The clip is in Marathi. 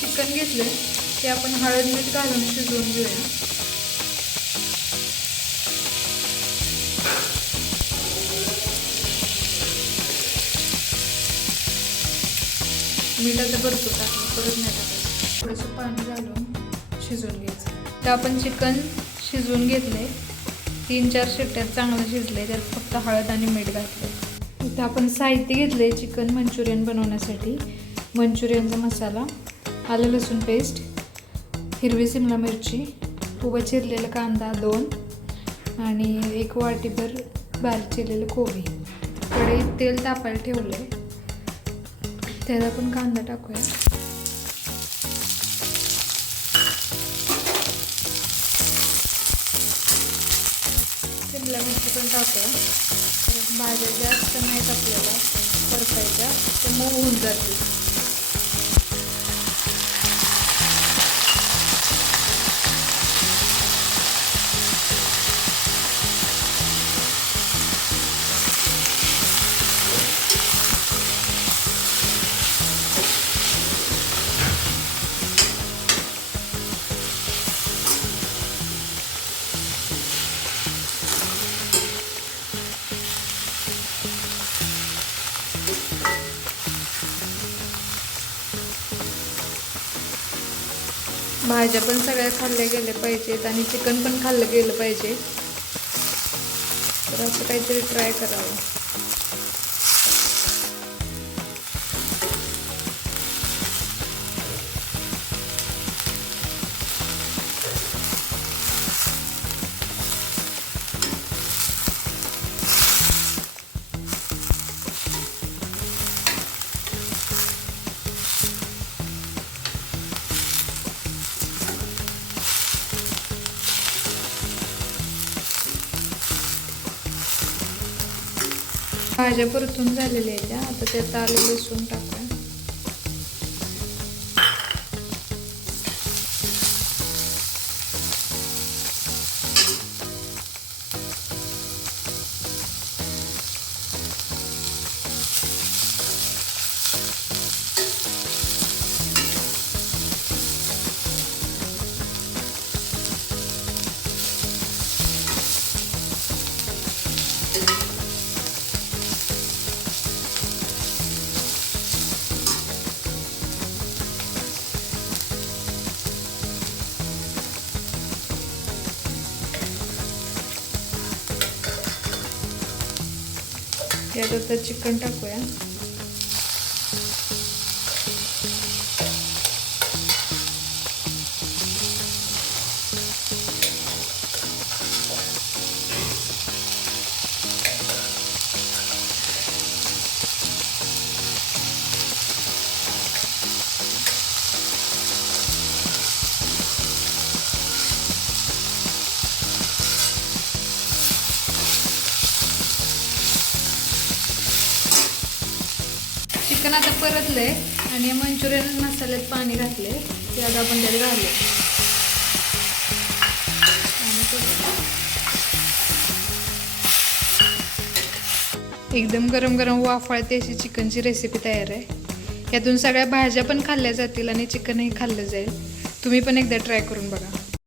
चिकन घेतलं ते आपण हळद मीठ घालून शिजवून घेऊया. मीठाचं भरपूर टाकलं, परत नाही टाकायचं. थोडंसं पाणी घालून शिजवून घ्यायचं. तर आपण चिकन शिजवून घेतले, 3-4 शिट्ट्यात चांगलं शिजले. त्यात फक्त हळद आणि मीठ घातले. इथं आपण साहित्य घेतले चिकन मंचुरियन बनवण्यासाठी. मंचुरियनचा मसाला, आलं लसूण पेस्ट, हिरवी सिमला मिरची, उभा चिरलेला कांदा 2 आणि 1 वाटीभर बारीक चिरलेलं कोबी. कढईत तेल तापायला ठेवलं आहे, त्यात आपण कांदा टाकूया. सिमला मिरची पण टाकूया. भाज्या जास्त नाहीत आपल्याला परतायच्या, ते मऊ होऊन जातील. भाज्या पण सगळ्या खाल्ल्या गेल्या पाहिजेत आणि चिकन पण खाल्लं गेलं पाहिजे. तर असं काहीतरी ट्राय करावं. भाज्या परतून झालेल्या आहेत. आता त्यात आलं लसूण टाकूया. यात आता चिकन टाकूया. चिकन आता परतलंय आणि मंचुरियन मसाल्यात पाणी घातले, ते आता आपण त्याला घालू. एकदम गरम गरम वाफाळते अशी चिकनची रेसिपी तयार आहे. यातून सगळ्या भाज्या पण खाल्ल्या जातील आणि चिकनही खाल्लं जाईल. तुम्ही पण एकदा ट्राय करून बघा.